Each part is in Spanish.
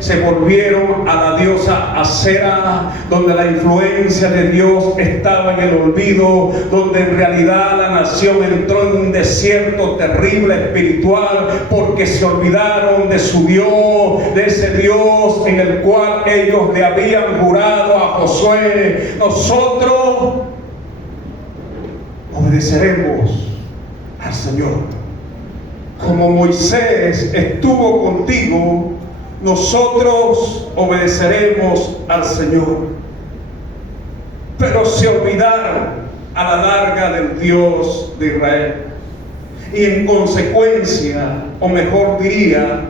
se volvieron a la diosa Asera, donde la influencia de Dios estaba en el olvido, donde en realidad la nación entró en un desierto terrible espiritual, porque se olvidaron de su Dios, de ese Dios en el cual ellos le habían jurado a Josué. Nosotros obedeceremos al Señor. Como Moisés estuvo contigo, nosotros obedeceremos al Señor. Pero se olvidaron a la larga del Dios de Israel. Y en consecuencia, o mejor diría,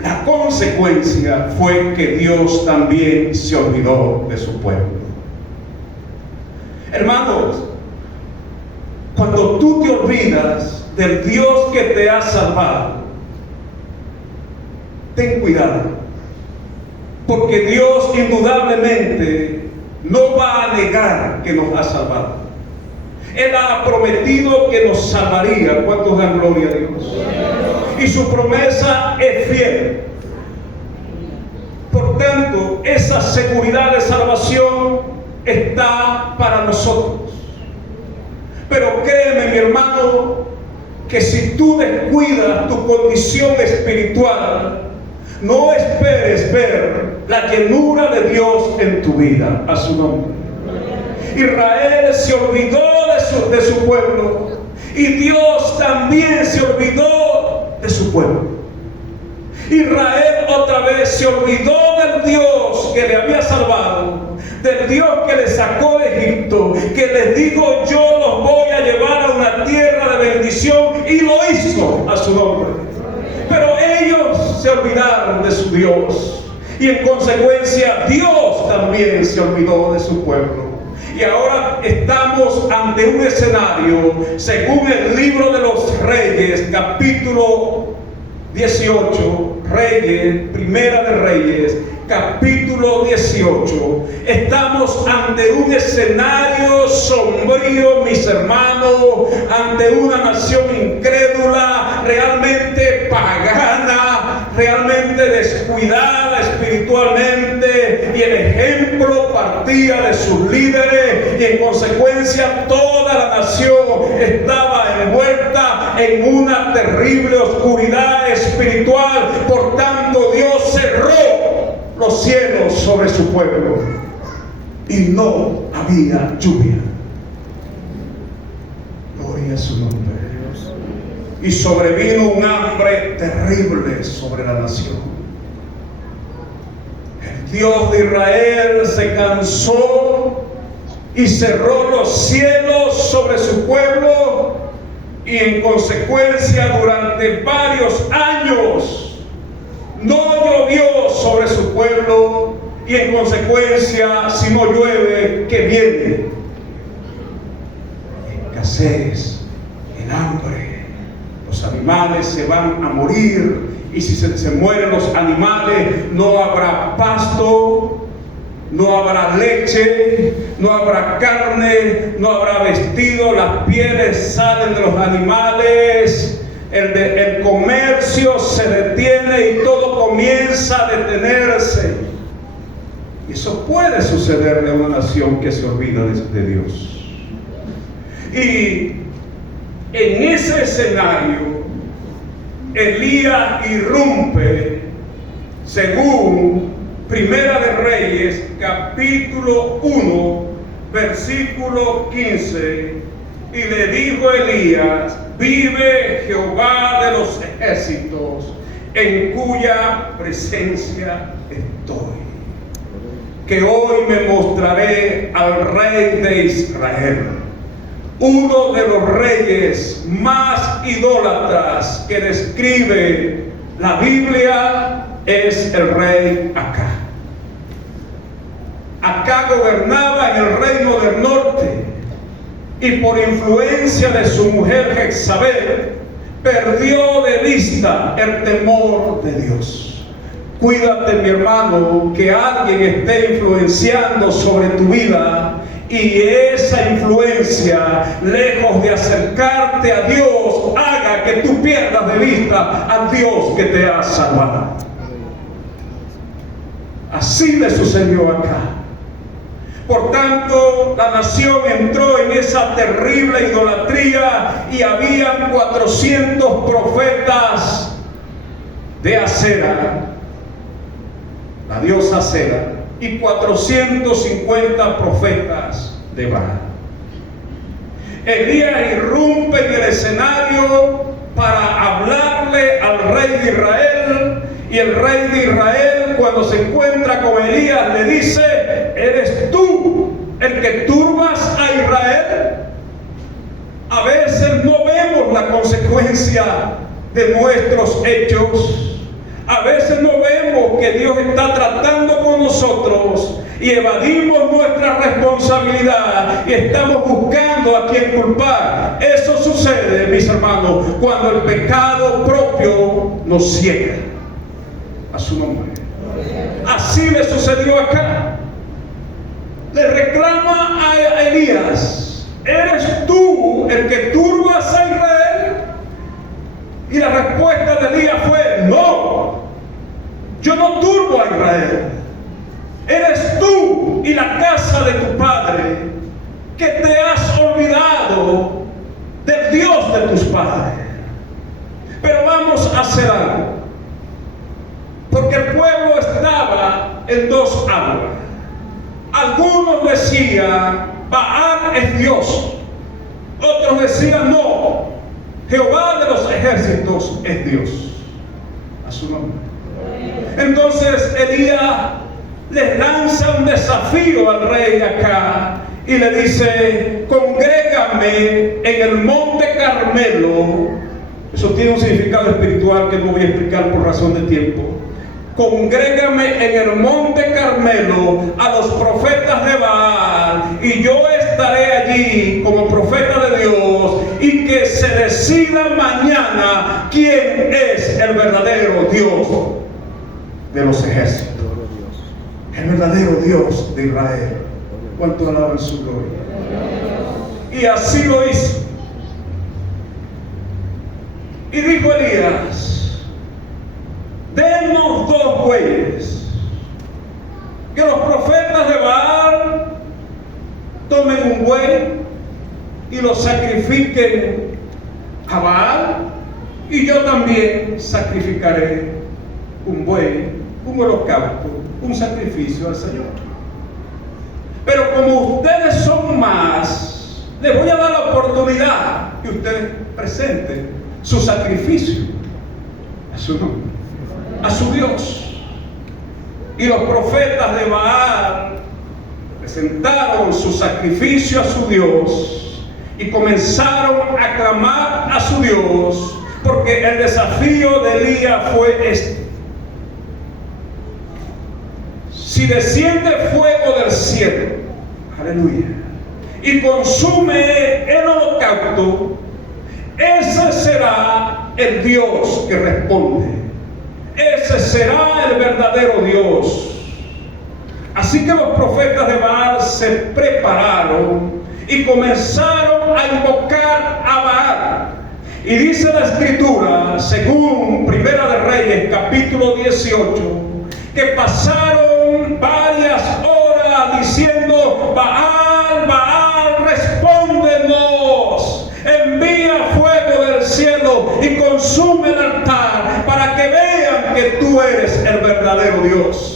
la consecuencia fue que Dios también se olvidó de su pueblo. Hermanos, cuando tú te olvidas del Dios que te ha salvado, ten cuidado, porque Dios indudablemente no va a negar que nos ha salvado. Él ha prometido que nos salvaría. ¿Cuántos dan gloria a Dios? Y su promesa es fiel. Por tanto, esa seguridad de salvación está para nosotros. Pero créeme, mi hermano, que si tú descuidas tu condición espiritual, no esperes ver la llenura de Dios en tu vida. A su nombre. Israel se olvidó de su pueblo, y Dios también se olvidó de su pueblo. Israel otra vez se olvidó del Dios que le había salvado, del Dios que le sacó de Egipto, que les dijo: yo los voy a llevar a una tierra de bendición, y lo hizo. A su nombre. Pero ellos se olvidaron de su Dios, y en consecuencia Dios también se olvidó de su pueblo. Y ahora estamos ante un escenario, según el libro de los Reyes, capítulo 18, Reyes, Primera de Reyes, capítulo 18. Estamos ante un escenario sombrío, mis hermanos, ante una nación incrédula, realmente pagana, realmente descuidada espiritualmente, y el ejemplo partía de sus líderes, y en consecuencia toda la nación estaba envuelta en una terrible oscuridad espiritual. Por tanto, Dios cerró los cielos sobre su pueblo y no había lluvia. Gloria a su nombre. Y sobrevino un hambre terrible sobre la nación. El Dios de Israel se cansó y cerró los cielos sobre su pueblo, y en consecuencia durante varios años no llovió sobre su pueblo, y en consecuencia, si no llueve, ¿qué viene? Escasez, el hambre. Los animales se van a morir, y si se mueren los animales, no habrá pasto, no habrá leche, no habrá carne, no habrá vestido, las pieles salen de los animales. El comercio se detiene y todo comienza a detenerse. Y eso puede sucederle a una nación que se olvida de Dios. Y en ese escenario, Elías irrumpe, según Primera de Reyes, capítulo 1, versículo 15, y le dijo Elías: vive Jehová de los ejércitos, en cuya presencia estoy, que hoy me mostraré al rey de Israel. Uno de los reyes más idólatras que describe la Biblia es el rey Acab. Acab gobernaba en el reino del norte, y por influencia de su mujer Jezabel perdió de vista el temor de Dios. Cuídate, mi hermano, que alguien esté influenciando sobre tu vida, y esa influencia, lejos de acercarte a Dios, haga que tú pierdas de vista al Dios que te ha salvado. Así le sucedió acá. Por tanto, la nación entró en esa terrible idolatría y habían 400 profetas de Acera, la diosa Acera, y 450 profetas de Baal. Elías irrumpe en el escenario para hablarle al rey de Israel, y el rey de Israel, cuando se encuentra con Elías, le dice: ¿eres tú el que turbas a Israel? A veces no vemos la consecuencia de nuestros hechos. A veces no vemos que Dios está tratando con nosotros y evadimos nuestra responsabilidad y estamos buscando a quien culpar. Eso sucede, mis hermanos, cuando el pecado propio nos ciega. A su nombre. Así le sucedió acá. Le reclama a Elías: ¿eres tú el que turbas a Israel? Y la respuesta de Elías fue: no, yo no turbo a Israel. Eres tú y la casa de tu padre que te has olvidado del Dios de tus padres. Pero vamos a hacer algo, porque el pueblo estaba en dos aguas. Algunos decían: Baal es Dios. Otros decían: no, Jehová de los ejércitos es Dios. A su nombre. Entonces Elías les lanza un desafío al rey acá y le dice: congrégame en el monte Carmelo. Eso tiene un significado espiritual que no voy a explicar por razón de tiempo. Congrégame en el monte Carmelo a los profetas de Baal, y yo estaré allí como profeta de Dios, y que se decida mañana quién es el verdadero Dios de los ejércitos, el verdadero Dios de Israel. ¿Cuánto alaban su gloria? Y así lo hizo. Y dijo Elías: denos 2 bueyes, que los profetas de Baal tomen un buey y lo sacrifiquen a Baal, y yo también sacrificaré un buey, un holocausto, un sacrificio al Señor. Pero como ustedes son más, les voy a dar la oportunidad que ustedes presenten su sacrificio a su nombre, a su Dios. Y los profetas de Baal presentaron su sacrificio a su Dios y comenzaron a clamar a su Dios, porque el desafío de Elías fue este: si desciende fuego del cielo, aleluya, y consume el holocausto, ese será el Dios que responde. Ese será el verdadero Dios. Así que los profetas de Baal se prepararon y comenzaron a invocar a Baal. Y dice la Escritura, según Primera de Reyes, capítulo 18, que pasaron varias horas diciendo: Baal, Baal, respóndenos, envía fuego del cielo y consume el altar, para que vean que tú eres el verdadero Dios.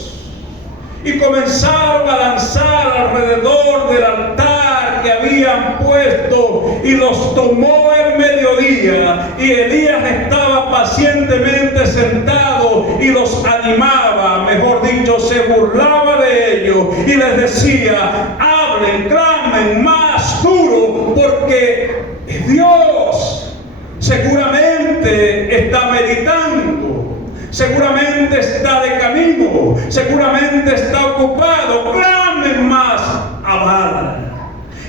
Y comenzaron a lanzar alrededor del altar que habían puesto, y los tomó el mediodía, y Elías estaba pacientemente sentado y los animaba, mejor dicho, se burlaba de ellos y les decía: hablen, clamen más duro, porque Dios seguramente está meditando, seguramente está de camino, seguramente está ocupado. Clamen más a Baal.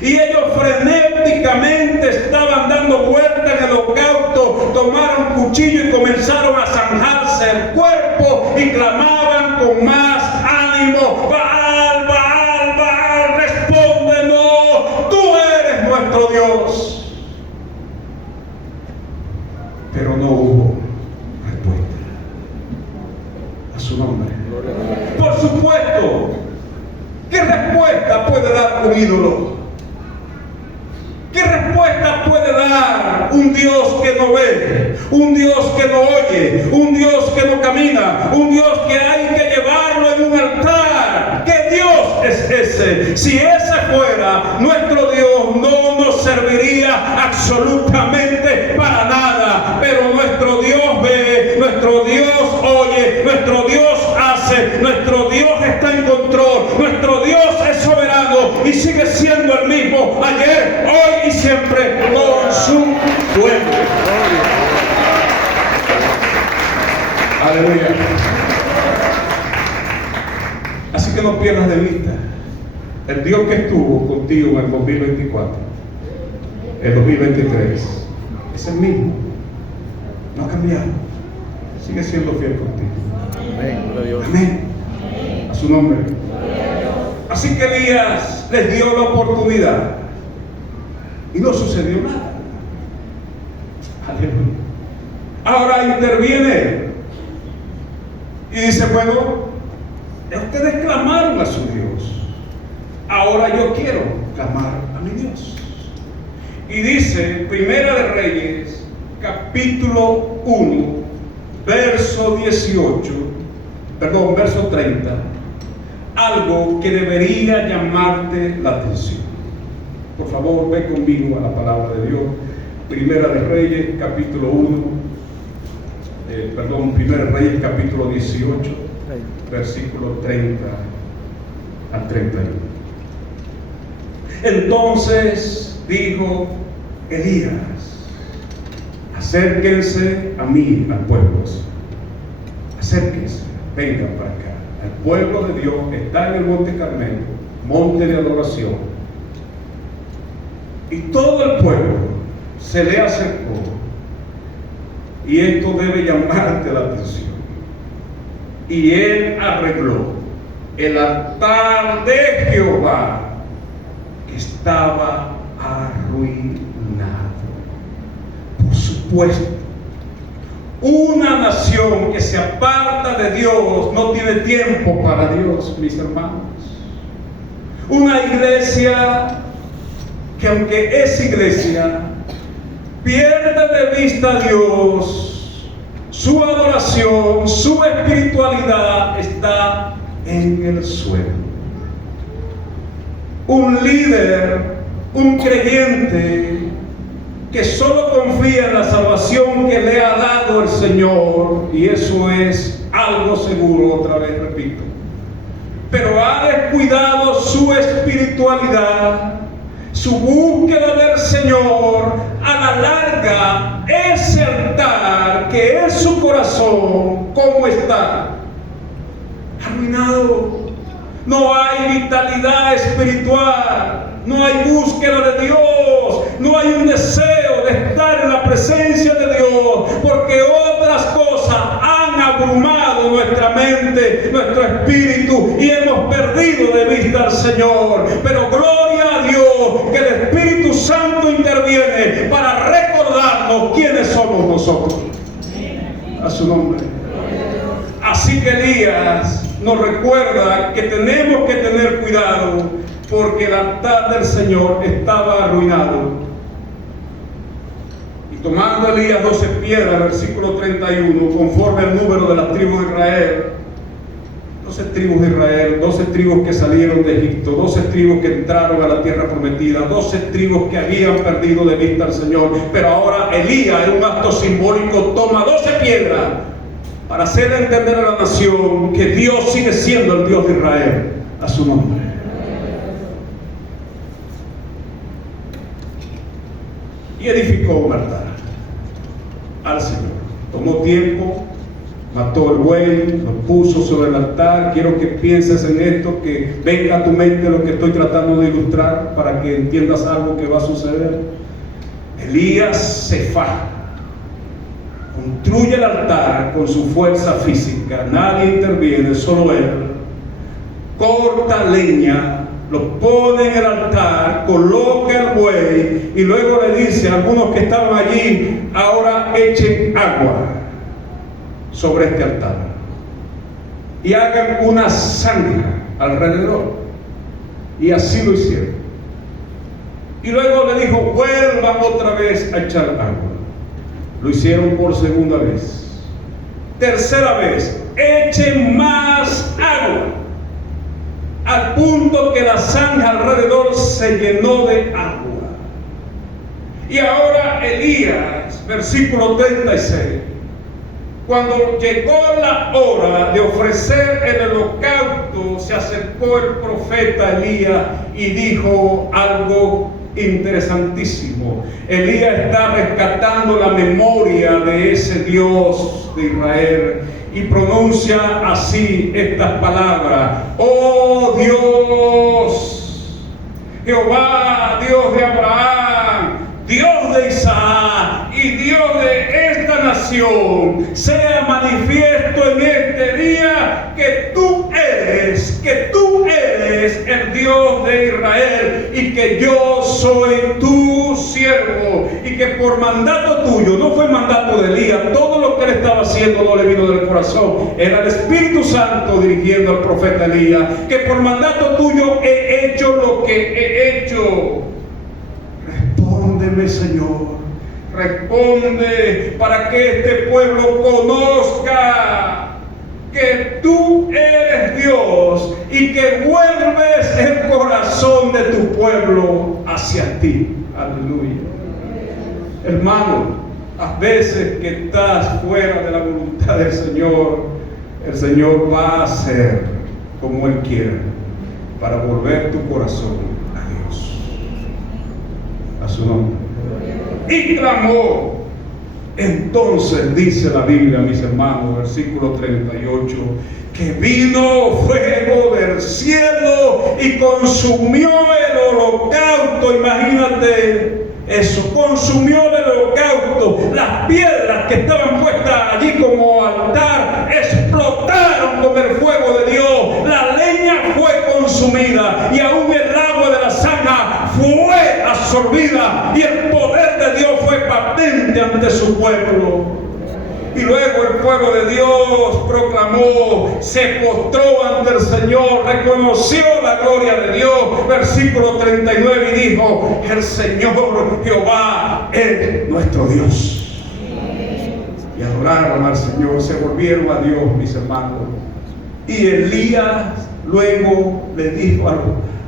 Y ellos frenéticamente estaban dando vueltas en el holocausto, tomaron cuchillo y comenzaron a zanjarse el cuerpo y clamaban con más ánimo: Baal, Baal, Baal, respóndenos, tú eres nuestro Dios. Pero no hubo respuesta. A su nombre. Por supuesto, ¿qué respuesta puede dar un ídolo? ¿Qué respuesta puede dar un Dios que no ve, un Dios que no oye, un Dios que no camina, un Dios que hay que llevarlo en un altar? ¿Qué Dios es ese? Si ese fuera nuestro Dios, no nos serviría absolutamente para nada. Pero nuestro Dios ve, nuestro Dios oye, nuestro Dios hace, nuestro Dios está en control, nuestro Dios es soberano y sigue siendo el mismo ayer, hoy y siempre con su pueblo. Aleluya. Así que no pierdas de vista el Dios que estuvo contigo en el 2024, el 2023, es el mismo, no ha cambiado, sigue siendo fiel contigo. Amén. A su nombre. Así que Elías les dio la oportunidad y no sucedió nada. Aleluya. Ahora interviene y dice, bueno, ustedes clamaron a su Dios, ahora yo quiero clamar a mi Dios. Y dice Primera de Reyes, capítulo 1, verso 30, algo que debería llamarte la atención. Por favor, ve conmigo a la palabra de Dios. Primera de Reyes, capítulo 18, versículo 30 al 31. Entonces dijo Elías, acérquense a mí, al pueblo. Acérquense, vengan para acá. El pueblo de Dios está en el monte Carmelo, monte de adoración. Y todo el pueblo se le acercó. Y esto debe llamarte la atención. Y él arregló el altar de Jehová que estaba arruinado. Por supuesto, una nación que se aparta de Dios no tiene tiempo para Dios, mis hermanos. Una iglesia que, aunque es iglesia, pierde de vista a Dios, su adoración, su espiritualidad está en el suelo. Un líder, un creyente que solo confía en la salvación que le ha dado el Señor, y eso es algo seguro, otra vez repito, pero ha descuidado su espiritualidad, su búsqueda del Señor, a la larga ese altar que es su corazón, ¿cómo está? Arruinado. No hay vitalidad espiritual, no hay búsqueda de Dios, no hay un deseo de estar en la presencia de Dios, porque otras cosas han abrumado nuestra mente, nuestro espíritu, y hemos perdido de vista al Señor. Pero gloria a Dios que el Espíritu Santo interviene para recordarnos quiénes somos nosotros. A su nombre. Así que Elías nos recuerda que tenemos que tener cuidado, porque el altar del Señor estaba arruinado. Y tomando Elías 12 piedras, versículo 31, conforme al número de las tribus de Israel, 12 tribus de Israel, 12 tribus que salieron de Egipto, 12 tribus que entraron a la tierra prometida, 12 tribus que habían perdido de vista al Señor. Pero ahora Elías, en un acto simbólico, toma 12 piedras para hacer entender a la nación que Dios sigue siendo el Dios de Israel. A su nombre. Y edificó un altar al Señor. Tomó tiempo, mató el buey, lo puso sobre el altar. Quiero que pienses en esto, que venga a tu mente lo que estoy tratando de ilustrar para que entiendas algo que va a suceder. Elías se faja, construye el altar con su fuerza física, nadie interviene, solo él. Corta leña, lo pone en el altar, coloca el buey y luego le dice a algunos que estaban allí, ahora echen agua sobre este altar. y hagan una zanja alrededor. Y así lo hicieron. Y luego le dijo, vuelvan otra vez a echar agua. Lo hicieron por segunda vez. Tercera vez, echen más agua, al punto que la zanja alrededor se llenó de agua. Y ahora Elías, versículo 36, cuando llegó la hora de ofrecer el holocausto, se acercó el profeta Elías y dijo algo interesantísimo. Elías está rescatando la memoria de ese Dios de Israel y pronuncia así estas palabras: oh Dios, Jehová, Dios de Abraham, Dios de Isaac y Dios de esta nación, sea manifiesto en este día que tú eres el Dios de Israel y que yo soy tu siervo, y que por mandato tuyo, no fue mandato de Elías, todo lo que él estaba haciendo no le vino del corazón, era el Espíritu Santo dirigiendo al profeta Elías, que por mandato tuyo he hecho lo que he hecho. Respóndeme, Señor, responde, para que este pueblo conozca que tú eres Dios y que vuelves el corazón de tu pueblo hacia ti. Aleluya. Hermano, a veces que estás fuera de la voluntad del Señor, el Señor va a hacer como Él quiera para volver tu corazón a Dios, a su nombre. Y clamó. Entonces dice la Biblia, mis hermanos, versículo 38, que vino fuego del cielo y consumió el holocausto. Imagínate eso, consumió el holocausto. Las piedras que estaban puestas allí como altar explotaron con el fuego de Dios. La leña fue consumida y aún el agua de la zanja fue absorbida, y el poder de Dios fue patente ante su pueblo. Y luego el pueblo de Dios proclamó, se postró ante el Señor, reconoció la gloria de Dios, versículo 39, y dijo: el Señor Jehová es nuestro Dios. Y adoraron al Señor, se volvieron a Dios, mis hermanos. Y Elías luego le dijo a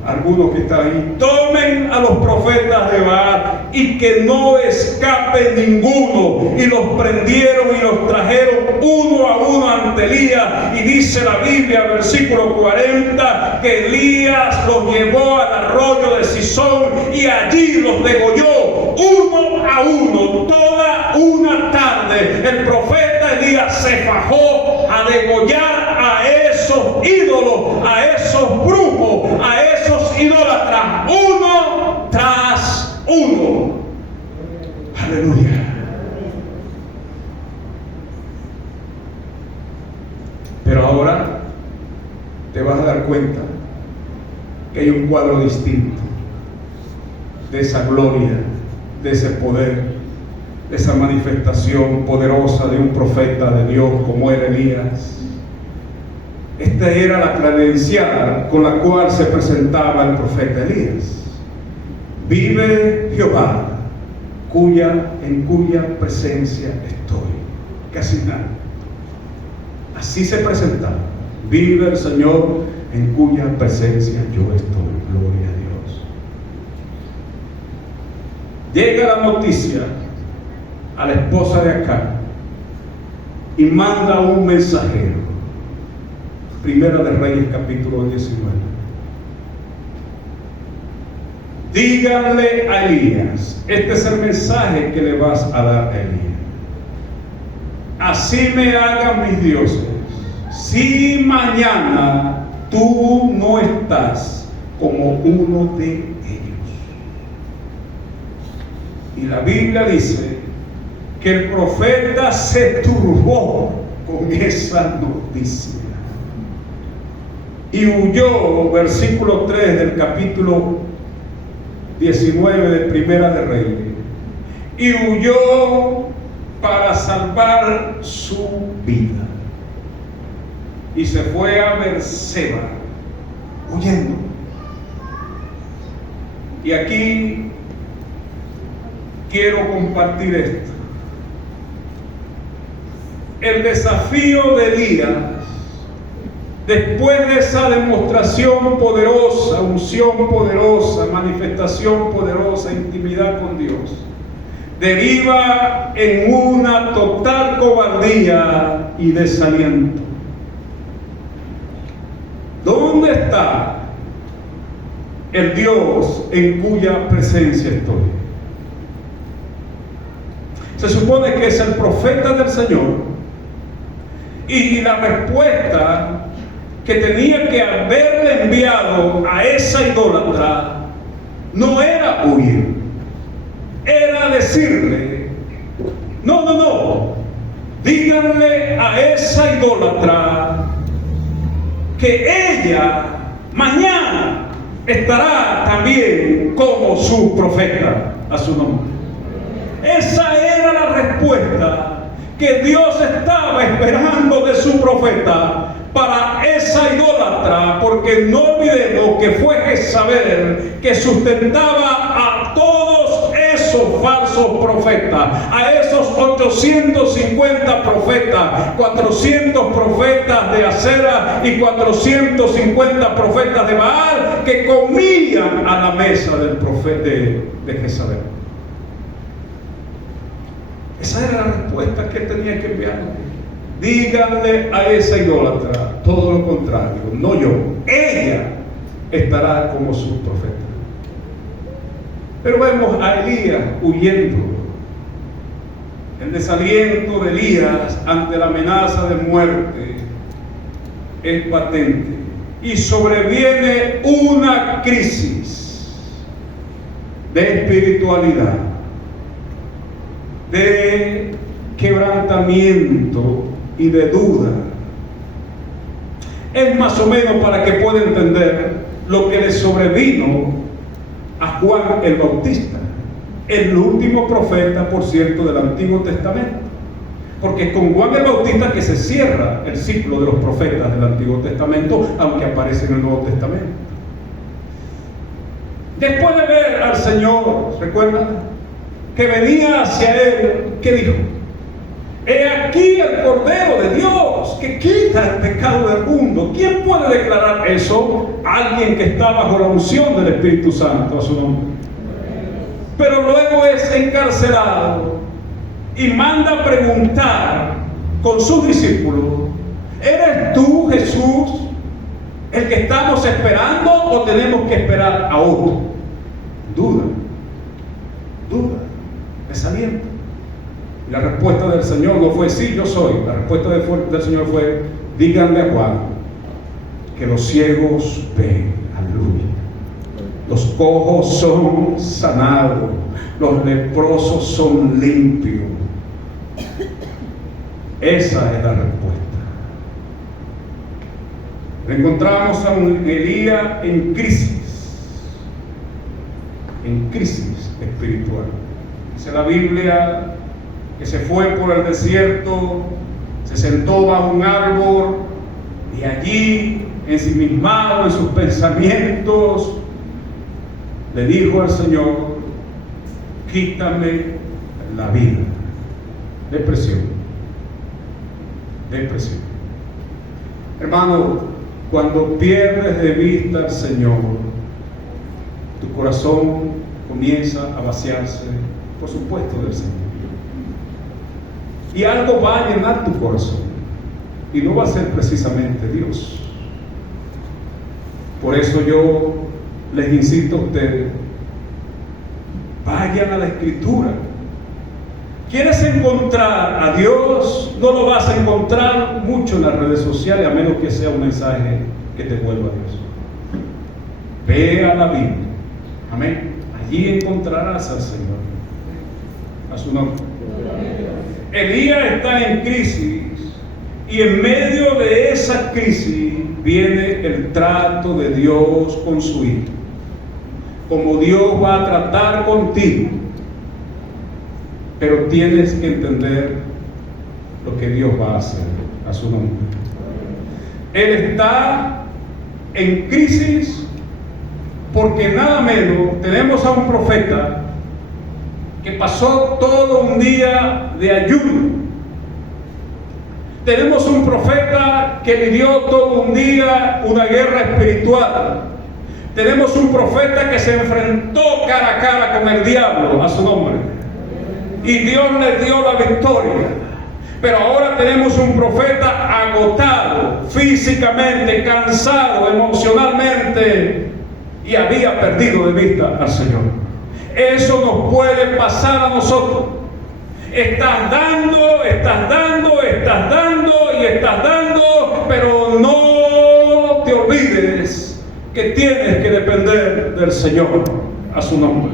algunos que estaban ahí: tomen a los profetas de Baal y que no escape ninguno. Y los prendieron y los trajeron uno a uno ante Elías. Y dice la Biblia, versículo 40, que Elías los llevó al arroyo de Sison y allí los degolló uno a uno. Toda una tarde el profeta Elías se fajó a degollar a esos ídolos, a esos brujos, a esos idólatras, uno tras uno. Aleluya. Pero ahora te vas a dar cuenta que hay un cuadro distinto de esa gloria, de ese poder, de esa manifestación poderosa de un profeta de Dios como era Elías. Esta era la credencial con la cual se presentaba el profeta Elías: vive Jehová, en cuya presencia estoy. Casi nada. Así se presentaba: vive el Señor, en cuya presencia yo estoy. Gloria a Dios. Llega la noticia a la esposa de Acab y manda un mensajero. Primera de Reyes, capítulo 19. Díganle a Elías, este es el mensaje que le vas a dar a Elías: así me hagan mis dioses, si mañana tú no estás como uno de ellos. Y la Biblia dice que el profeta se turbó con esa noticia y huyó, versículo 3 del capítulo 19 de Primera de Reyes, y huyó para salvar su vida. y se fue a Berseba, huyendo. Y aquí quiero compartir esto. El desafío de Elías, después de esa demostración poderosa, unción poderosa, manifestación poderosa, intimidad con Dios, deriva en una total cobardía y desaliento. ¿Dónde está el Dios en cuya presencia estoy? Se supone que es el profeta del Señor, y la respuesta que tenía que haberle enviado a esa idólatra no era huir, era decirle: no, díganle a esa idólatra que ella mañana estará también como su profeta, a su nombre. Esa era la respuesta que Dios estaba esperando de su profeta para esa idólatra, porque no olvidemos que fue Jezabel que sustentaba a todos esos falsos profetas, a esos 850 profetas, 400 profetas de Acera y 450 profetas de Baal que comían a la mesa del profeta de Jezabel. Esa era la respuesta que tenía que enviarle. Díganle a esa idólatra todo lo contrario, no yo. Ella estará como su profeta. Pero vemos a Elías huyendo. El desaliento de Elías ante la amenaza de muerte es patente. Y sobreviene una crisis de espiritualidad, de quebrantamiento y de duda. Es más o menos para que pueda entender lo que le sobrevino a Juan el Bautista, el último profeta, por cierto, del Antiguo Testamento, porque es con Juan el Bautista que se cierra el ciclo de los profetas del Antiguo Testamento, aunque aparece en el Nuevo Testamento. Después de ver al Señor, ¿recuerdan? Que venía hacia él, ¿qué dijo? He aquí el Cordero de Dios que quita el pecado del mundo. ¿Quién puede declarar eso? Alguien que está bajo la unción del Espíritu Santo, a su nombre. Pero luego es encarcelado y manda a preguntar con sus discípulos: ¿eres tú, Jesús, el que estamos esperando o tenemos que esperar a otro? Duda, desaliento. Y la respuesta del Señor no fue: sí, yo soy. La respuesta del Señor fue: díganle a Juan que los ciegos ven, aleluya, los cojos son sanados, los leprosos son limpios. Esa es la respuesta. Encontramos a un Elías en crisis espiritual. Dice la Biblia que se fue por el desierto, se sentó bajo un árbol y allí, ensimismado en sus pensamientos, le dijo al Señor: quítame la vida. Depresión. Hermano, cuando pierdes de vista al Señor, tu corazón comienza a vaciarse, por supuesto, del Señor. Y algo va a llenar tu corazón, y no va a ser precisamente Dios. Por eso yo les insisto a ustedes: vayan a la Escritura. ¿Quieres encontrar a Dios? No lo vas a encontrar mucho en las redes sociales, a menos que sea un mensaje que te vuelva a Dios. Ve a la Biblia. Amén. Allí encontrarás al Señor. A su nombre. Elías está en crisis, y en medio de esa crisis viene el trato de Dios con su hijo. Como Dios va a tratar contigo, pero tienes que entender lo que Dios va a hacer, a su nombre. Él está en crisis porque nada menos tenemos a un profeta que pasó todo un día de ayuno. Tenemos un profeta que vivió todo un día una guerra espiritual. Tenemos un profeta que se enfrentó cara a cara con el diablo, a su nombre. Y Dios le dio la victoria. Pero ahora tenemos un profeta agotado, físicamente, cansado, emocionalmente, y había perdido de vista al Señor. Eso nos puede pasar a nosotros. Estás dando, pero no te olvides que tienes que depender del Señor, a su nombre.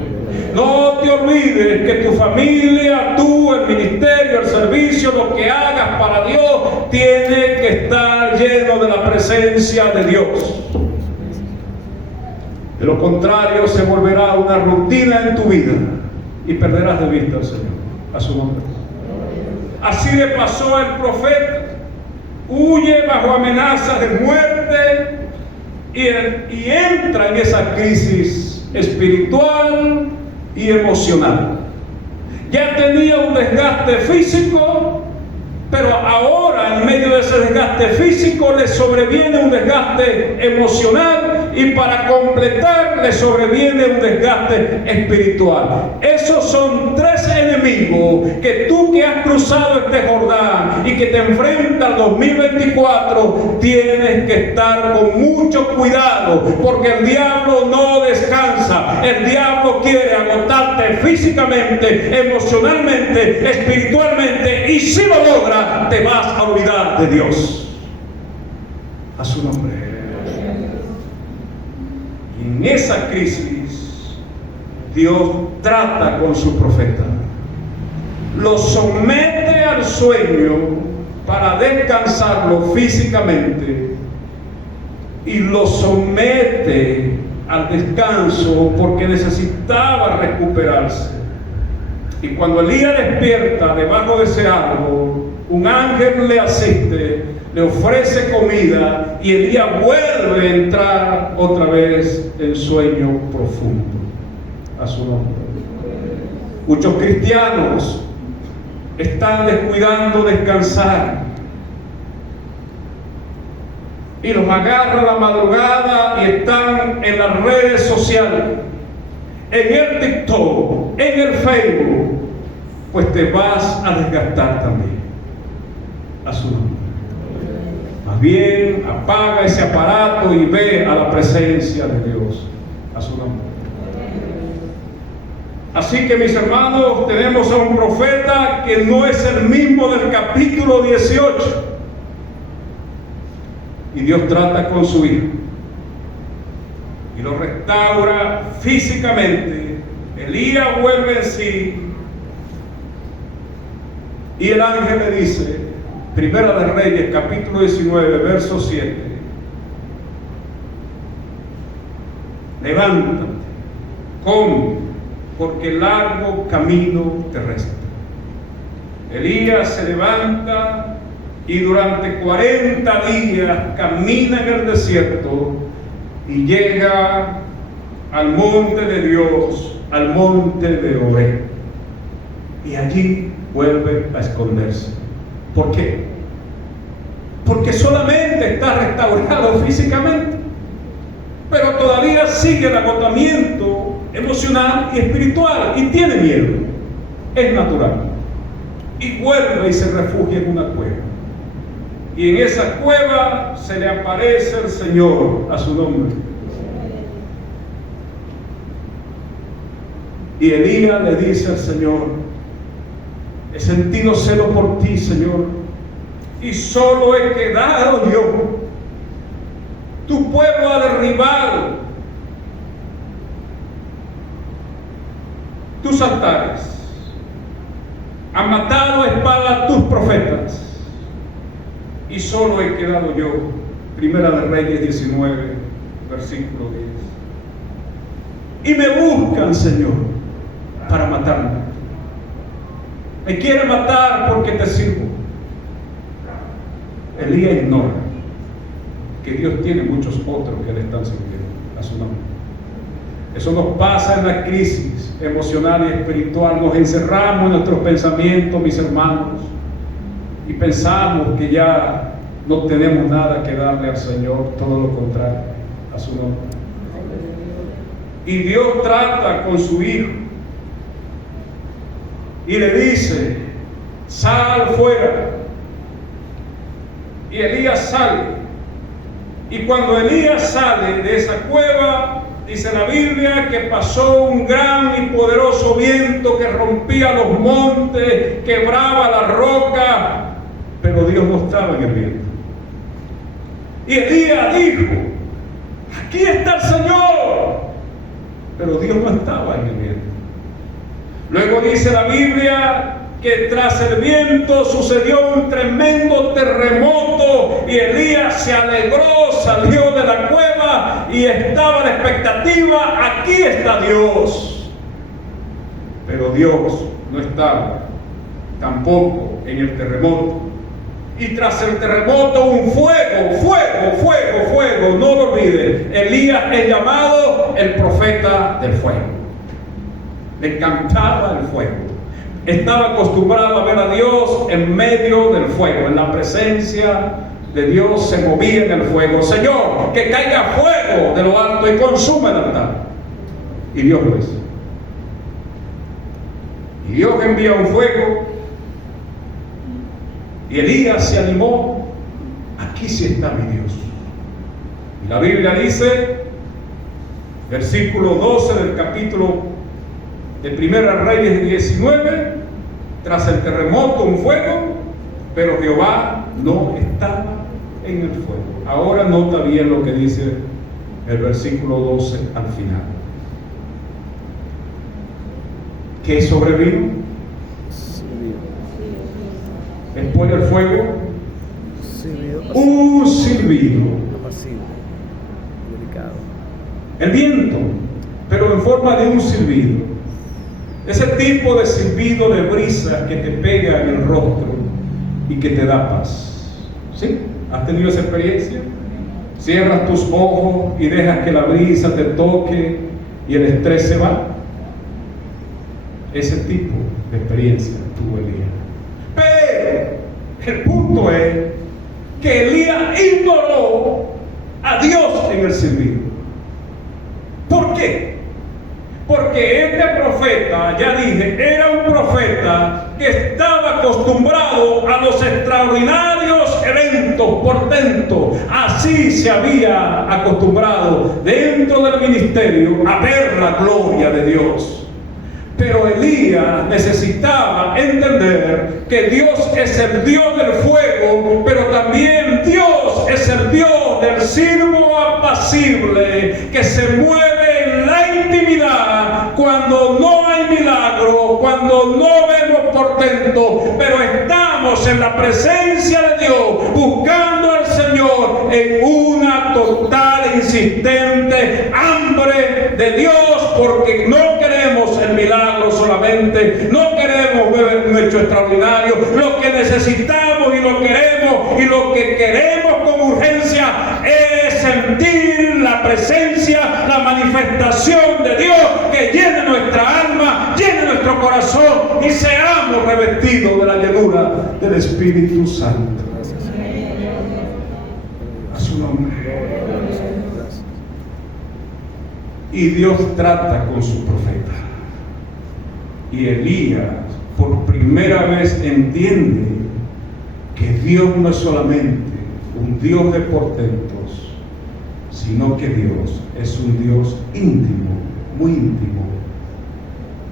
No te olvides que tu familia, tú, el ministerio, el servicio, lo que hagas para Dios, tiene que estar lleno de la presencia de Dios. De lo contrario, se volverá una rutina en tu vida y perderás de vista al Señor, a su nombre. Así le pasó al profeta. Huye bajo amenazas de muerte y entra en esa crisis espiritual y emocional. Ya tenía un desgaste físico, pero ahora en medio de ese desgaste físico le sobreviene un desgaste emocional y para completar le sobreviene un desgaste espiritual. Esos son tres enemigos que tú que has cruzado este Jordán y que te enfrentas al 2024 tienes que estar con mucho cuidado, porque el diablo no descansa. El diablo quiere agotarte físicamente, emocionalmente, espiritualmente, y si lo logra te vas a olvidar de Dios, a su nombre. Y en esa crisis Dios trata con su profeta, lo somete al sueño para descansarlo físicamente y lo somete al descanso porque necesitaba recuperarse. Y cuando Elías despierta debajo de ese árbol, un ángel le asiste, le ofrece comida y Elías vuelve a entrar otra vez en sueño profundo, a su nombre. Muchos cristianos están descuidando descansar y los agarra la madrugada y están en las redes sociales, en el TikTok, en el Facebook, pues te vas a desgastar también, a su nombre. Más bien apaga ese aparato y ve a la presencia de Dios, a su nombre. Así que, mis hermanos, tenemos a un profeta que no es el mismo del capítulo 18. Y Dios trata con su hijo y lo restaura físicamente. Elías vuelve en sí y el ángel le dice, Primera de Reyes, capítulo 19, verso 7: levántate, come, porque largo camino te resta. Elías se levanta y durante 40 días camina en el desierto y llega al monte de Dios, al monte de Oreb, y allí vuelve a esconderse. ¿Por qué? Porque solamente está restaurado físicamente, pero todavía sigue el agotamiento emocional y espiritual y tiene miedo. Es natural. Y vuelve y se refugia en una cueva. Y en esa cueva se le aparece el Señor, a su nombre. Y Elías le dice al Señor: he sentido celo por ti, Señor, y solo he quedado yo. Tu pueblo ha derribado tus altares, ha matado a espada a tus profetas, y solo he quedado yo. Primera de Reyes 19, versículo 10. Y me buscan, Señor, para matarme. Me quiere matar porque te sirvo. Elías ignora que Dios tiene muchos otros que le están sirviendo a su nombre. Eso nos pasa en la crisis emocional y espiritual. Nos encerramos en nuestros pensamientos, mis hermanos, y pensamos que ya no tenemos nada que darle al Señor, todo lo contrario, a su nombre. Y Dios trata con su hijo y le dice: sal fuera. Y Elías sale. Y cuando Elías sale de esa cueva, dice la Biblia que pasó un gran y poderoso viento que rompía los montes, quebraba la roca, pero Dios no estaba en el viento. Y Elías dijo: aquí está el Señor. Pero Dios no estaba en el viento. Luego dice la Biblia que tras el viento sucedió un tremendo terremoto y Elías se alegró, salió de la cueva y estaba la expectativa: aquí está Dios. Pero Dios no estaba tampoco en el terremoto. Y tras el terremoto un fuego, no lo olviden. Elías es llamado el profeta del fuego. Le encantaba el fuego. Estaba acostumbrado a ver a Dios en medio del fuego, en la presencia de Dios se movía en el fuego. Señor, que caiga fuego de lo alto y consume el altar. Y Dios lo hizo. Y Dios envía un fuego. Y Elías se animó: aquí sí está mi Dios. Y la Biblia dice, versículo 12 del capítulo de Primera Reyes 19, tras el terremoto un fuego, pero Jehová no estaba en el fuego. Ahora nota bien lo que dice el versículo 12 al final. ¿Qué sobrevino? Después del fuego, un silbido. El viento, pero en forma de un silbido. Ese tipo de silbido de brisa que te pega en el rostro y que te da paz. ¿Sí? ¿Has tenido esa experiencia? Cierras tus ojos y dejas que la brisa te toque y el estrés se va. Ese tipo de experiencia tuvo Elías. Pero el punto es que Elías ignoró a Dios en el silbido. ¿Por qué? Porque este profeta, ya dije, era un profeta que estaba acostumbrado a los extraordinarios eventos, portentos. Así se había acostumbrado dentro del ministerio a ver la gloria de Dios. Pero Elías necesitaba entender que Dios es el Dios del fuego, pero también Dios es el Dios del siervo apacible, que se mueve en la intimidad cuando no hay milagro, cuando no vemos portento, pero estamos en la presencia de Dios, buscando al Señor en una total e insistente hambre de Dios, porque no queremos el milagro solamente, no queremos ver un hecho extraordinario. Lo que necesitamos y lo que queremos con urgencia es sentir la presencia, la manifestación de Dios que llene nuestra alma, llene nuestro corazón y seamos revestidos de la llenura del Espíritu Santo. A su nombre. Y Dios trata con su profeta. Y Elías por primera vez entiende que Dios no es solamente un Dios de portentos, sino que Dios es un Dios íntimo, muy íntimo,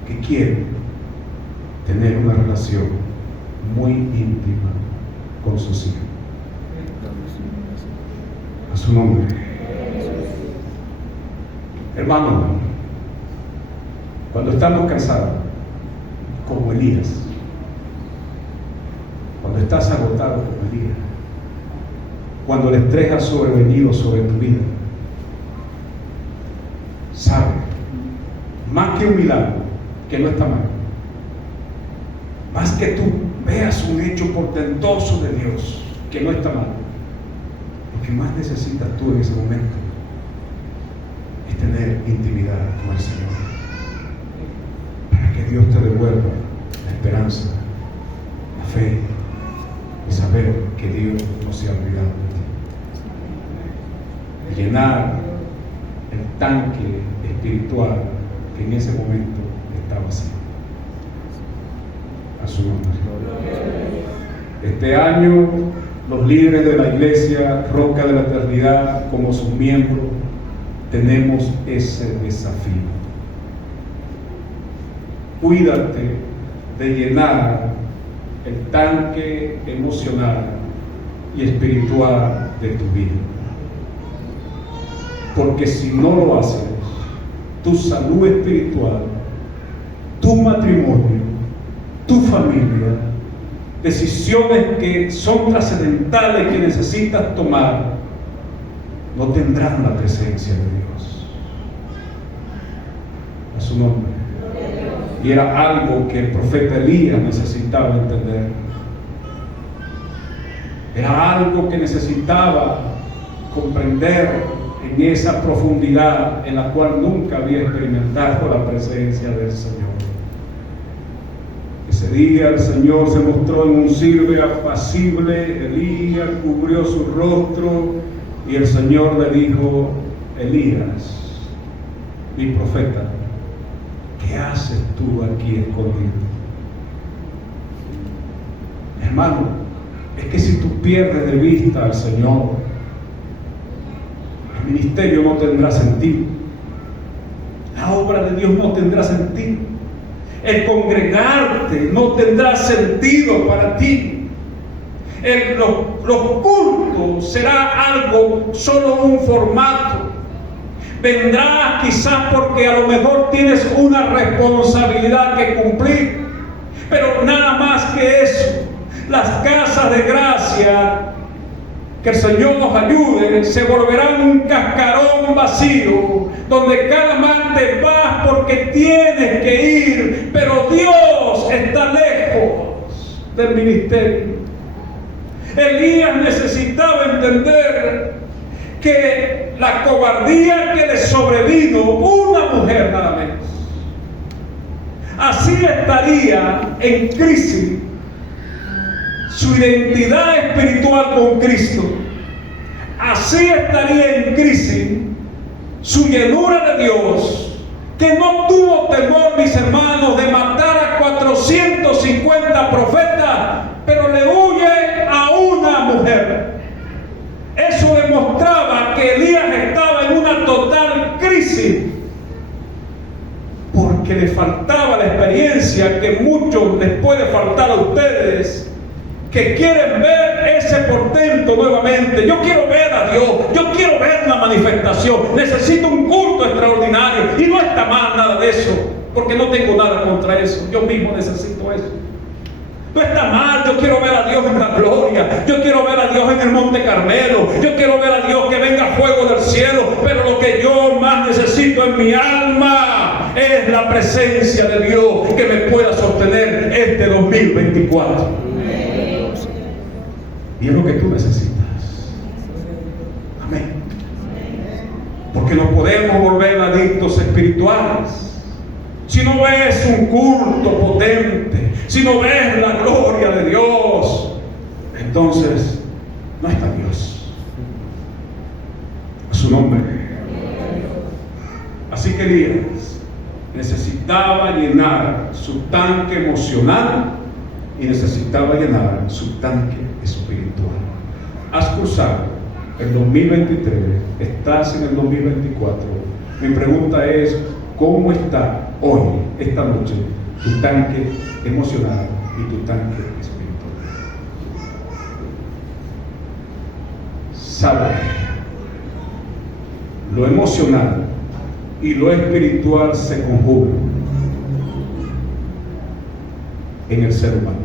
que quiere tener una relación muy íntima con sus hijos. A su nombre. Hermano, cuando estamos cansados, como Elías, cuando estás agotado como Elías, cuando el estrés ha sobrevenido sobre tu vida, sabe, más que un milagro, que no está mal, más que tú veas un hecho portentoso de Dios, que no está mal, Lo que más necesitas tú en ese momento es tener intimidad con el Señor, para que Dios te devuelva la esperanza, la fe y saber que Dios no se ha olvidado de ti. Llenar el tanque espiritual que en ese momento está vacío. A su nombre. Este año, los líderes de la Iglesia Roca de la Eternidad, como sus miembros, tenemos ese desafío. Cuídate de llenar el tanque emocional y espiritual de tu vida. Porque si no lo haces, tu salud espiritual, tu matrimonio, tu familia, decisiones que son trascendentales que necesitas tomar, no tendrán la presencia de Dios. A su nombre. Y era algo que el profeta Elías necesitaba entender. Era algo que necesitaba comprender en esa profundidad en la cual nunca había experimentado la presencia del Señor. Ese día el Señor se mostró en un sirve apacible. Elías cubrió su rostro y el Señor le dijo: Elías, mi profeta, ¿qué haces tú aquí escondido? Hermano, es que si tú pierdes de vista al Señor, el ministerio no tendrá sentido, la obra de Dios no tendrá sentido, el congregarte no tendrá sentido para ti. Los cultos será algo, solo un formato. Vendrás quizás porque a lo mejor tienes una responsabilidad que cumplir, pero nada más que eso. Las casas de gracia, que el Señor nos ayude, se volverán un cascarón vacío, donde cada amante va porque tienes que ir, pero Dios está lejos del ministerio. Elías necesitaba entender que la cobardía que le sobrevino una mujer nada menos, así estaría en crisis su identidad espiritual con Cristo, así estaría en crisis su llenura de Dios, que no tuvo temor, mis hermanos, de matar a 450 profetas, pero le huye a una mujer. Eso demostraba que Elías estaba en una total crisis, porque le faltaba la experiencia que muchos les puede faltar a ustedes, que quieren ver ese portento nuevamente. Yo quiero ver a Dios, yo quiero ver la manifestación, necesito un culto extraordinario, y no está mal nada de eso, porque no tengo nada contra eso, yo mismo necesito eso. No está mal, yo quiero ver a Dios en la gloria, yo quiero ver a Dios en el Monte Carmelo, yo quiero ver a Dios que venga fuego del cielo, pero lo que yo más necesito en mi alma es la presencia de Dios que me pueda sostener este 2024. Y es lo que tú necesitas. Amén. Porque no podemos volver adictos espirituales. Si no ves un culto potente, si no ves la gloria de Dios, entonces no está Dios. A su nombre. Así que Elías necesitaba llenar su tanque emocional y necesitaba llenar su tanque espiritual. Has cruzado el 2023, estás en el 2024. Mi pregunta es: ¿cómo está hoy, esta noche, tu tanque emocional y tu tanque espiritual? Sabe, lo emocional y lo espiritual se conjugan en el ser humano.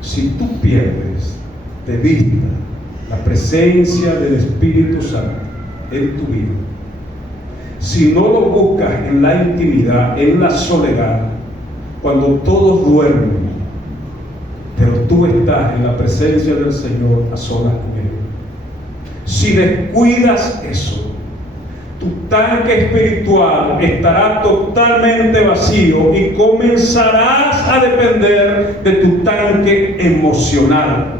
Si tú pierdes de vista la presencia del Espíritu Santo en tu vida, si no lo buscas en la intimidad, en la soledad, cuando todos duermen, pero tú tú estás en la presencia del Señor a solas con Él. Si descuidas eso, tu tanque espiritual estará totalmente vacío y comenzarás a depender de tu tanque emocional.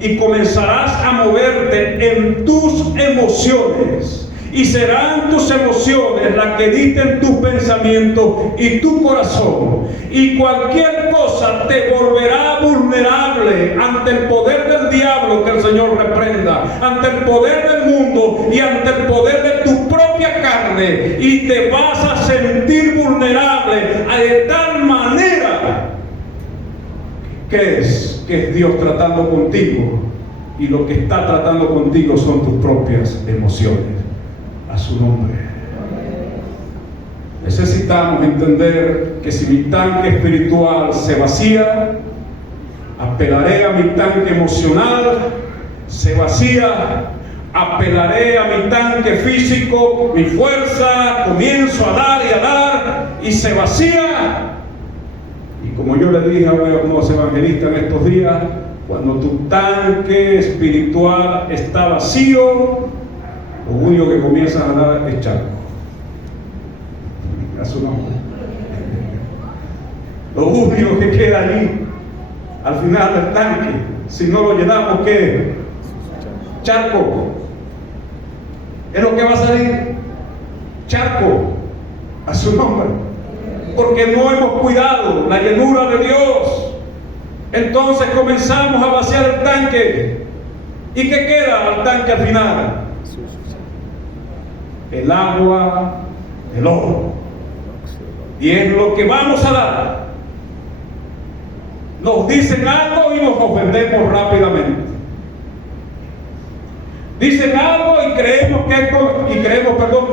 Y comenzarás a moverte en tus emociones. Y serán tus emociones las que dicten tus pensamientos y tu corazón. Y cualquier cosa te volverá vulnerable ante el poder del diablo, que el Señor reprenda, ante el poder del mundo y ante el poder de tu propia carne. Y te vas a sentir vulnerable de tal manera que crees que es Dios tratando contigo, y lo que está tratando contigo son tus propias emociones. A su nombre. Necesitamos entender que si mi tanque espiritual se vacía, apelaré a mi tanque emocional, se vacía, apelaré a mi tanque físico, mi fuerza, comienzo a dar y se vacía. Y como yo le dije a unos evangelistas en estos días, cuando tu tanque espiritual está vacío, lo único que comienzas a dar es charco. A su nombre. Lo único que queda allí, al final del tanque, si no lo llenamos, ¿qué? Charco. Es lo que va a salir. Charco. A su nombre. Porque no hemos cuidado la llenura de Dios. Entonces comenzamos a vaciar el tanque. ¿Y qué queda al tanque al final? El agua, el oro. Y es lo que vamos a dar. Nos dicen algo y nos ofendemos rápidamente. Dicen algo y creemos que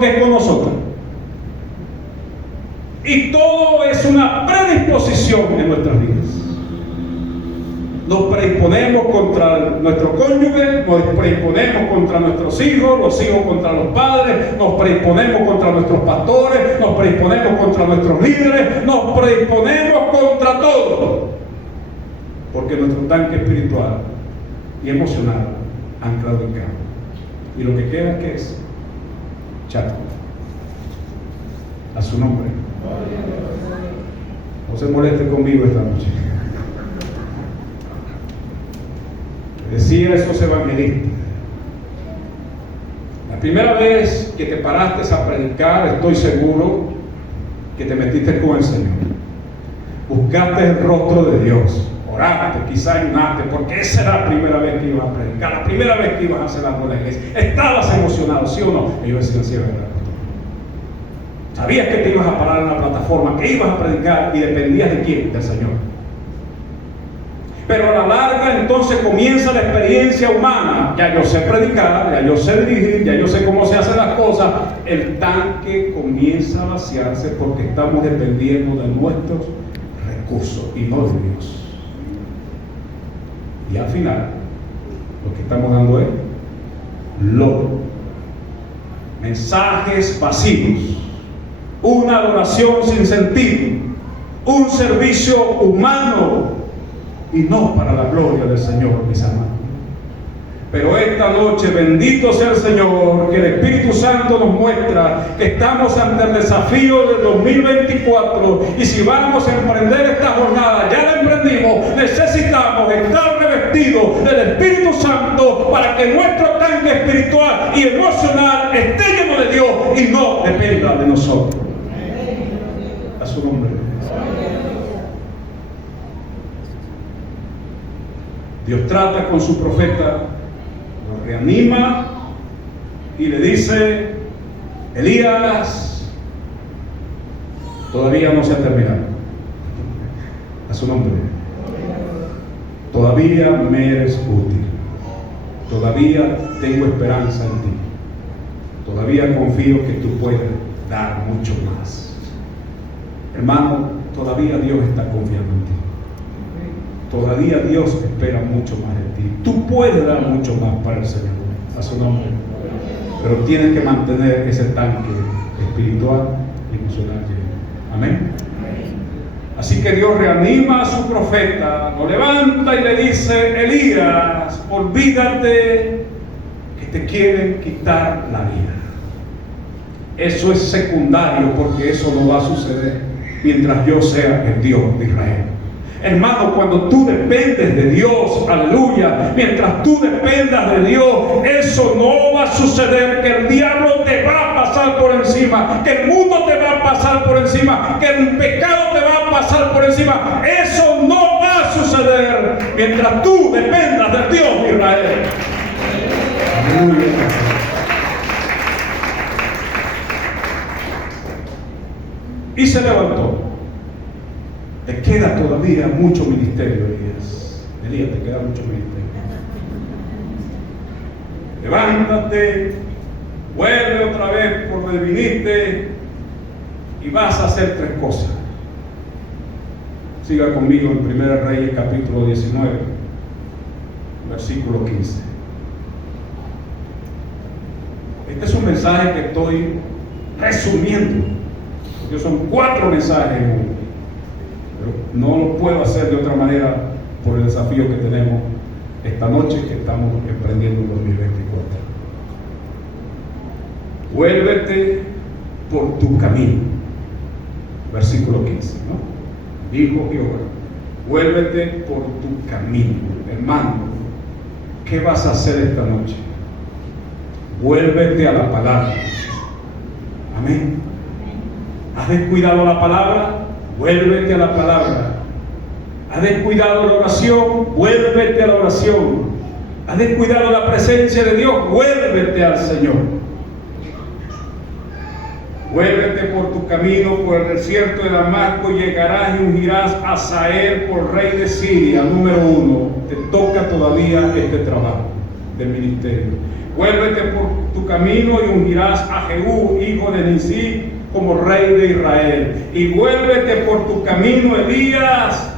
es con nosotros. Y todo es una predisposición en nuestras vidas. Nos predisponemos contra nuestro cónyuge, nos predisponemos contra nuestros hijos, los hijos contra los padres, nos predisponemos contra nuestros pastores, nos predisponemos contra nuestros líderes, nos predisponemos contra todo. Porque nuestro tanque espiritual y emocional han claudicado. Y lo que queda, ¿qué es? Charco. A su nombre. No se moleste conmigo esta noche. Decía esos evangelistas: la primera vez que te paraste a predicar, estoy seguro que te metiste con el Señor, buscaste el rostro de Dios, oraste, quizás ayunaste, porque esa era la primera vez que ibas a predicar, la primera vez que ibas a hacer algo en la iglesia. Estabas emocionado, ¿sí o no? Ellos decían: sí, verdad. Sabías que te ibas a parar en la plataforma, que ibas a predicar, y dependías de quién, del Señor. Pero a la larga entonces comienza la experiencia humana. Ya yo sé predicar, ya yo sé dirigir, ya yo sé cómo se hacen las cosas. El tanque comienza a vaciarse porque estamos dependiendo de nuestros recursos y no de Dios. Y al final, lo que estamos dando es logro, mensajes vacíos, una adoración sin sentido, un servicio humano y no para la gloria del Señor, mis amados. Pero esta noche, bendito sea el Señor, que el Espíritu Santo nos muestra que estamos ante el desafío del 2024, y si vamos a emprender esta jornada, ya la emprendimos, necesitamos estar revestidos del Espíritu Santo para que nuestro tanque espiritual y emocional esté lleno de Dios y no dependa de nosotros. A su nombre. Dios trata con su profeta, lo reanima y le dice: Elías, todavía no se ha terminado. A su nombre. Todavía me eres útil. Todavía tengo esperanza en ti. Todavía confío que tú puedes dar mucho más. Hermano, todavía Dios está confiando en ti. Todavía Dios espera mucho más de ti. Tú puedes dar mucho más para el Señor, a su nombre. Pero tienes que mantener ese tanque espiritual y emocional lleno. Amén. Así que Dios reanima a su profeta, lo levanta y le dice: Elías, olvídate que te quieren quitar la vida. Eso es secundario, porque eso no va a suceder mientras yo sea el Dios de Israel. Hermano, cuando tú dependes de Dios, aleluya, mientras tú dependas de Dios, eso no va a suceder, que el diablo te va a pasar por encima, que el mundo te va a pasar por encima, que el pecado te va a pasar por encima. Eso no va a suceder mientras tú dependas del Dios de Israel. Aleluya. Y se levantó. Te queda todavía mucho ministerio, Elías. Elías, te queda mucho ministerio. Levántate, vuelve otra vez por donde viniste y vas a hacer 3 cosas. Siga conmigo en 1 Reyes capítulo 19, versículo 15. Este es un mensaje que estoy resumiendo, porque son 4 mensajes en uno. Pero no lo puedo hacer de otra manera por el desafío que tenemos esta noche, que estamos emprendiendo en 2024. Vuélvete por tu camino. Versículo 15, ¿no? Dijo Jehová: vuélvete por tu camino. Hermano, ¿qué vas a hacer esta noche? Vuélvete a la palabra. Amén. ¿Has descuidado la palabra? Vuélvete a la palabra. ¿Has descuidado la oración? Vuélvete a la oración. ¿Has descuidado la presencia de Dios? Vuélvete al Señor. Vuélvete por tu camino por el desierto de Damasco, y llegarás y ungirás a Hazael por rey de Siria. Número 1, te toca todavía este trabajo del ministerio. Vuélvete por tu camino y ungirás a Jehú, hijo de Nisí, como rey de Israel. Y vuélvete por tu camino, Elías,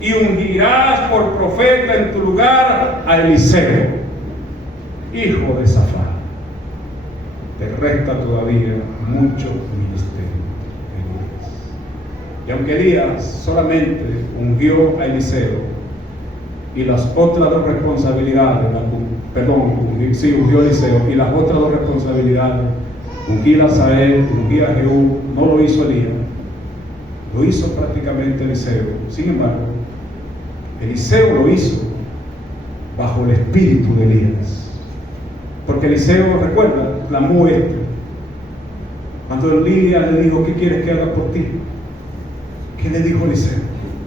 y ungirás por profeta en tu lugar a Eliseo, hijo de Safán. Te resta todavía mucho ministerio, Elías. Y aunque Elías solamente ungió a Eliseo, y las otras 2 responsabilidades, ungió a Eliseo, y las otras 2 responsabilidades, ungir a Hazael, ungir a Jehú, no lo hizo Elías, lo hizo prácticamente Eliseo. Sin embargo, Eliseo lo hizo bajo el espíritu de Elías. Porque Eliseo, recuerda, clamó esto. Cuando Elías le dijo: ¿qué quieres que haga por ti? ¿Qué le dijo Eliseo?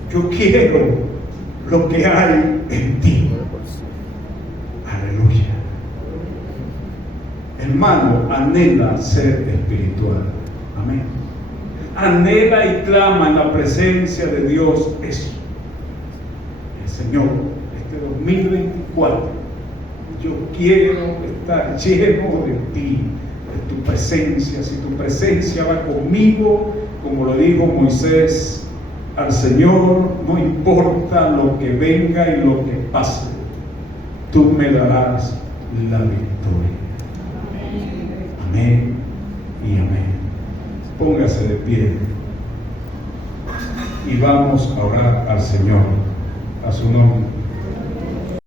Yo quiero lo que hay en ti. Aleluya. Hermano, anhela ser espiritual. Amén. Anhela y clama en la presencia de Dios eso. El Señor, este 2024, yo quiero estar lleno de ti, de tu presencia. Si tu presencia va conmigo, como lo dijo Moisés al Señor, no importa lo que venga y lo que pase, tú me darás la victoria. Amén y amén. Póngase de pie y vamos a orar al Señor, a su nombre.